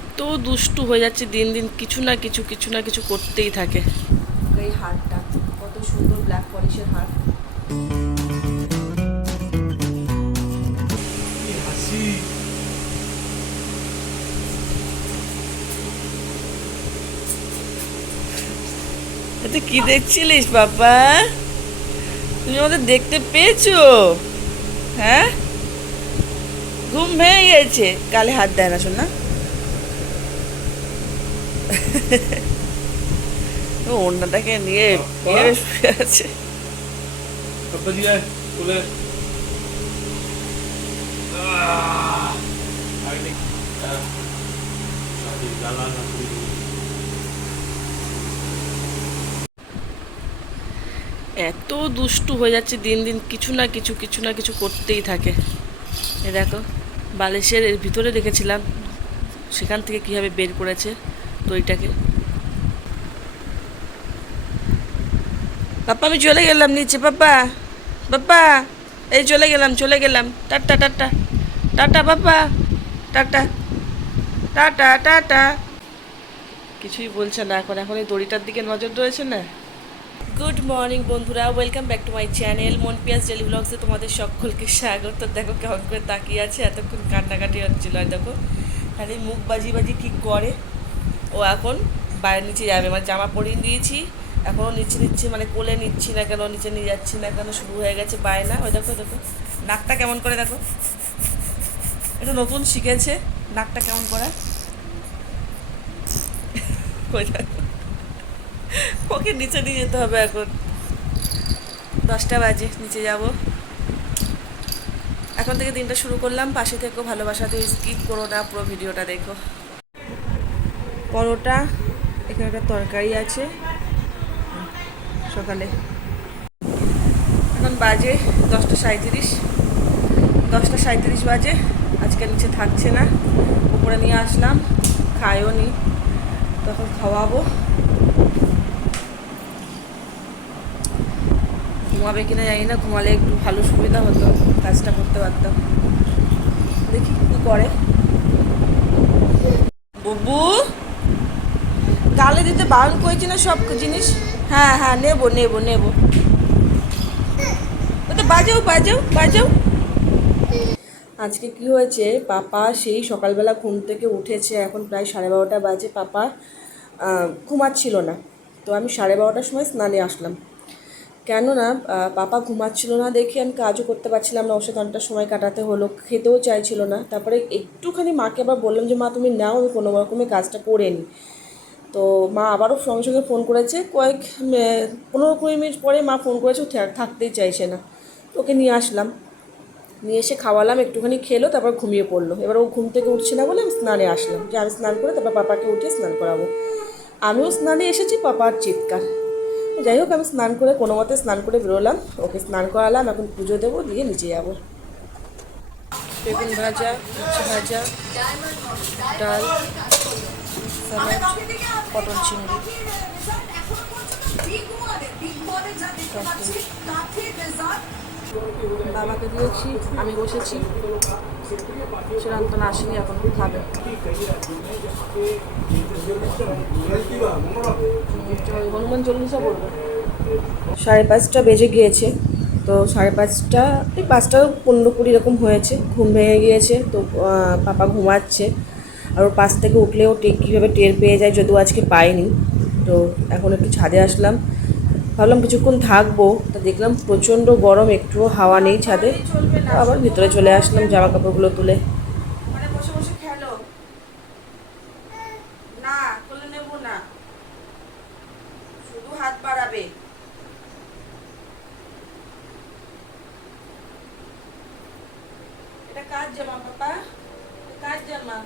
এত দুষ্টু হয়ে যাচ্ছে দিন দিন কিছু না কিছু কিছু না কিছু করতেই থাকে। এই হারটা কত সুন্দর ব্ল্যাক পলিশের হার। তুই কি দেখছিলিস বাবা? তুমি আমাদের দেখতে পেয়েছ? হ্যাঁ? ঘুম ভেঙে গেছে কালে হাত দেয় না শোন না। ও অন্যটাকে নিয়ে নিয়ে শুয়ে আছে। dulu. এত দুষ্টু হয়ে যাচ্ছে দিন দিন কিছু না কিছু কিছু না কিছু করতেই থাকে। এ দেখো বালিশের ভিতরে রেখেছিলাম। সেখান থেকে কীভাবে বের করেছে দইটাকে? পাপ্পা আমি চলে গেলাম নিচে পাপ্পা পাপ্পা এই চলে গেলাম চলে গেলাম। Tata tata. টাটা পাপ্পা টাটা। Tata tata. কিছুই বলছে না, এখন এখন এই দড়িটার দিকে নজর রয়েছে না। গুড মর্নিং বন্ধুরা। Welcome back to my channel Mon Piyas daily ব্লগসে তোমাদের সকলকে স্বাগত। দেখো কেমন করে তাকিয়ে আছে, এতক্ষণ কান্নাকাটি হচ্ছিল আর দেখো। খালি মুখ বাজি বাজি কী করে? ও এখন বাইরে নিচে যাবে। আমার জামা পরিয়ে দিয়েছি। এখনও নিচে নিচ্ছি মানে কোলে নিচ্ছি না কেন, নিচে নিয়ে যাচ্ছি না কেন, শুরু হয়ে গেছে বায়না। ওই দেখো দেখো, নাকটা কেমন করে দেখো? এটা নতুন শিখেছে, নাকটা কেমন করে? ওকে নিচে নিয়ে যেতে হবে এখন। দশটা বাজে, নিচে যাব। এখন থেকে দিনটা শুরু করলাম। পাশে থেকেও ভালোবাসা দিয়ে স্কিপ করো না, পুরো ভিডিওটা দেখো। পরোটা, এখানে একটা তরকারি আছে। সকালে। এখন বাজে দশটা সাঁত্রিশ দশটা সাঁত্রিশ বাজে, আজকে নিচে থাকছে না। উপরে নিয়ে আসলাম খায়ও নি। তখন খাওয়াবো। ঘুমাবে কিনা জানি না, ঘুমালে একটু ভালো সুবিধা হতো, কাজটা করতে পারতাম। দেখি কি করে। বুবু গালে দিতে বারণ করেছি না সব জিনিস? হ্যাঁ হ্যাঁ নেব নেব নেব। বাজাও বাজাও বাজাও আজকে কি হয়েছে? পাপা সেই সকালবেলা ঘুম থেকে উঠেছে, এখন প্রায় সাড়ে বারোটা বাজে। পাপা ঘুমাচ্ছিল না। তো আমি সাড়ে বারোটার সময় স্নানে আসলাম। কেননা পাপা ঘুমাচ্ছিল না দেখে আমি কাজও করতে পারছিলাম না ওর সাথে সময় কাটাতে হলো, খেতেও চাইছিল না। তারপরে একটুখানি মাকে আবার বললাম যে, মা, তুমি নাও, আমি কোনো রকমের কাজটা করে নিই। তো মা আবারও সঙ্গে সঙ্গে ফোন করেছে। কয়েক পনেরো কুড়ি মিনিট পরে মা ফোন করেছে থাকতেই চাইছে না। তো ওকে নিয়ে আসলাম। নিয়ে এসে খাওয়ালাম, একটুখানি খেলো, তারপর ঘুমিয়ে পড়ল। এবার ও ঘুম থেকে উঠছে না বলে আমি স্নানে আসলাম। যে আমি স্নান করে তারপর পাপাকে উঠে স্নান করাবো। আমিও স্নানে এসেছি, পাপার চিৎকার। যাই হোক, আমি স্নান করে কোনো মতে স্নান করে বেরোলাম। ওকে স্নান করালাম, এখন পুজো দেবো, দিয়ে নিচে যাব। বেগুন ভাজা ভাজা, ডাল। স্যালাড, পটল চিংড়ি। বাবাকে দিয়েছি, আমি বসেছি। চিরন্তন আসেনি, এখন খাবে। হনুমান চল্লিশা বলব সাড়ে পাঁচটা বেজে গিয়েছে, তো সাড়ে পাঁচটা, এই পাঁচটা পনেরো কুড়ি এরকম হয়েছে, ঘুম ভেঙে গিয়েছে, তো পাপা ঘুমাচ্ছে। আর ওর পাশ থেকে উঠলেও টেক কীভাবে টের পেয়ে যায় যদিও আজকে পাইনি। তো এখন একটু ছাদে আসলাম। ভাবলাম কিছুক্ষণ থাকব। তা দেখলাম প্রচণ্ড গরম, একটুও হাওয়া নেই ছাদে। আবার ভিতরে চলে আসলাম জামা কাপড়গুলো তুলে মানে কার জামা কার জামা?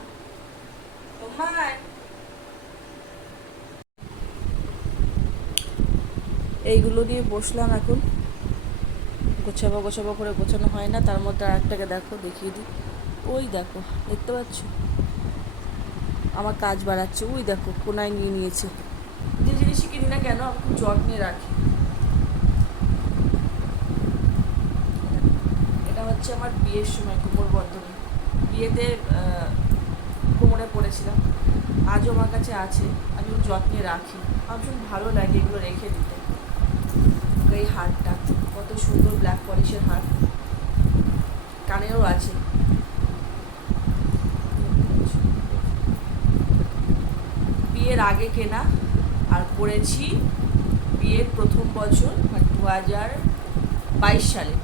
এইগুলো দিয়ে বসলাম এখন। গোছাবো গোছাবো করে গোছানো হয় না, তার মধ্যে আরেকটাকে দেখো, দেখিয়ে দিই। ওই দেখো, দেখতে পাচ্ছ? আমার কাজ বাড়াচ্ছে, ওই দেখো, কোনায় নিয়ে নিয়েছে। যে জিনিসই কিনি না কেন, আমি খুব যত্নে রাখি। এটা হচ্ছে আমার বিয়ের সময় কোমর বর্ধনে বিয়েতে কোমরে পড়েছিলাম। আজও আমার কাছে আছে, আমি যত্নে রাখি। আমার ভীষণ ভালো লাগে এগুলো রেখে দিতে। এই হারটা, কত সুন্দর ব্ল্যাক পলিশের হার। কানেরও আছে। বিয়ের আগে কেনা, আর পড়েছি বিয়ের প্রথম বছর মানে দু হাজার বাইশ সালে।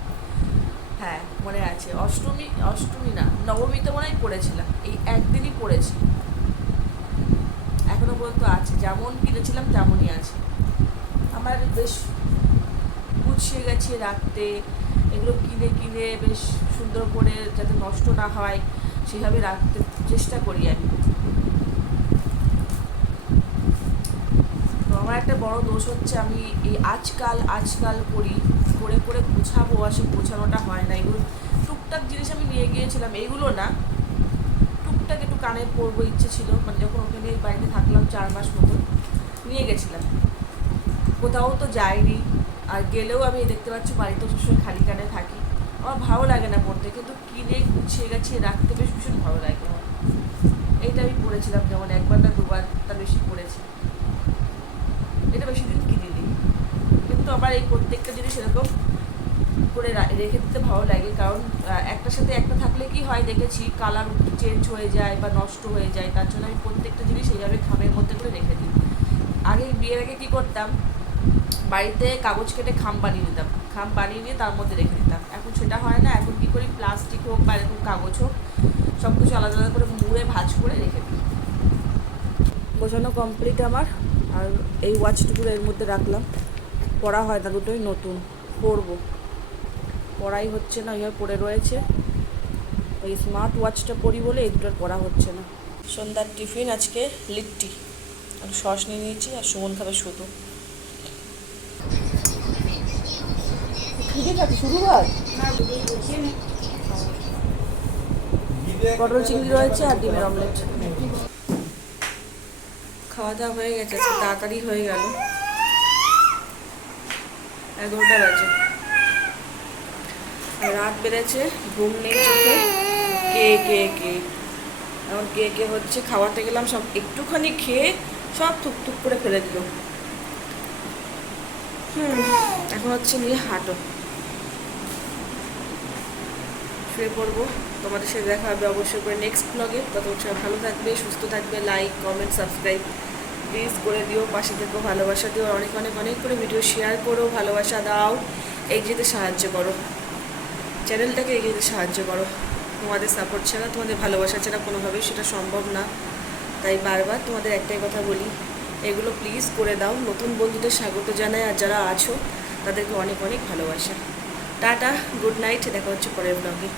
হ্যাঁ মনে আছে। অষ্টমী অষ্টমী না নবমীতে মনে হয় পড়েছিলাম। এই একদিনই পড়েছি। এখনও পর্যন্ত আছে। যেমন কিনেছিলাম, তেমনই আছে। আমার বেশ গুছিয়ে গেছে রাখতে। এগুলো কিনে কিনে বেশ সুন্দর করে যাতে নষ্ট না হয়, সেভাবে রাখতে চেষ্টা করি আমি। আমার একটা বড় দোষ হচ্ছে আমি এই আজকাল আজকাল করি, করে করে গুছাবো, আর গোছানোটা হয় না। এগুলো টুকটাক জিনিস আমি নিয়ে গিয়েছিলাম, এগুলো না, টুকটাক একটু কানে পরবো ইচ্ছে ছিল মানে যখন ওখানে বাড়িতে থাকলাম চার মাস মতো নিয়ে গেছিলাম। কোথাও তো যাইনি, আর গেলেও আমি দেখতে পাচ্ছি বাড়িতে সবসময় খালি কানে থাকি। আমার ভালো লাগে না পড়তে, কিন্তু কিনে গুছিয়ে গেছিয়ে রাখতে বেশ ভীষণ ভালো লাগে আমার। এইটা আমি পড়েছিলাম যেমন একবার না দুবার তার বেশি পড়েছি। এটা বেশি দিন কিনিনি কিন্তু আমার এই প্রত্যেকটা জিনিস এরকম করে রেখে দিতে ভালো লাগে। কারণ একটার সাথে একটা থাকলে কি হয় দেখেছি কালার চেঞ্জ হয়ে যায় বা নষ্ট হয়ে যায়, তার জন্য আমি প্রত্যেকটা জিনিস এইভাবে খামের মধ্যে করে রেখে দিই। আগে বিয়ের আগে কী করতাম? বাড়িতে কাগজ কেটে খাম বানিয়ে নিতাম। খাম বানিয়ে নিয়ে তার মধ্যে রেখে দিতাম। এখন সেটা হয় না। এখন কী করি? প্লাস্টিক হোক বা এরকম কাগজ হোক সব কিছু আলাদা আলাদা করে মুড়ে ভাজ করে রেখে দিই। গোছানো কমপ্লিট আমার, আর এই ওয়াচটুকু এর মধ্যে রাখলাম। পড়া হয় না দুটোই, নতুন পরবো পড়াই হচ্ছে না এইভাবে পড়ে রয়েছে। ওই স্মার্ট ওয়াচটা পরি বলে এই দুটোর পড়া হচ্ছে না। সন্ধ্যার টিফিন, আজকে লিট্টি। আর সস নিয়ে নিয়েছি, আর সুমন খাবে শুধু। পটল চিংড়ি রয়েছে আর ডিমের অমলেট খাওয়া দাওয়া হয়ে গেছে তাড়াতাড়ি হয়ে গেল। এগারোটা বাজে। রাত বেড়েছে, ঘুম নেই চোখে। কে কে কে? এখন কে কে হচ্ছে? খাওয়াতে গেলাম, সব একটুখানি খেয়ে সব থুক করে ফেলে দিল। হুম, এখন হচ্ছে নিয়ে হাঁটো। শুয়ে পড়ব। তোমাদের সাথে দেখা হবে অবশ্যই করে নেক্সট ব্লগে ততক্ষণ সবাই ভালো থাকবে, সুস্থ থাকবে লাইক কমেন্ট সাবস্ক্রাইব প্লিজ করে দিও, পাশে থেকো, ভালোবাসা দিও, অনেক অনেক অনেক করে ভিডিও শেয়ার করো, ভালোবাসা দাও, এগিয়ে যেতে সাহায্য করো। চ্যানেলটাকে এগিয়ে যেতে সাহায্য করো। তোমাদের সাপোর্ট ছাড়া, তোমাদের ভালোবাসা ছাড়া কোনোভাবেই সেটা সম্ভব না। তাই বারবার তোমাদের একটাই কথা বলি, এগুলো প্লিজ করে দাও। নতুন বন্ধুদের স্বাগত জানাই, আর যারা আছো, তাদেরকে অনেক অনেক ভালোবাসা। টাটা গুড নাইট দেখা হচ্ছে পরের ব্লগে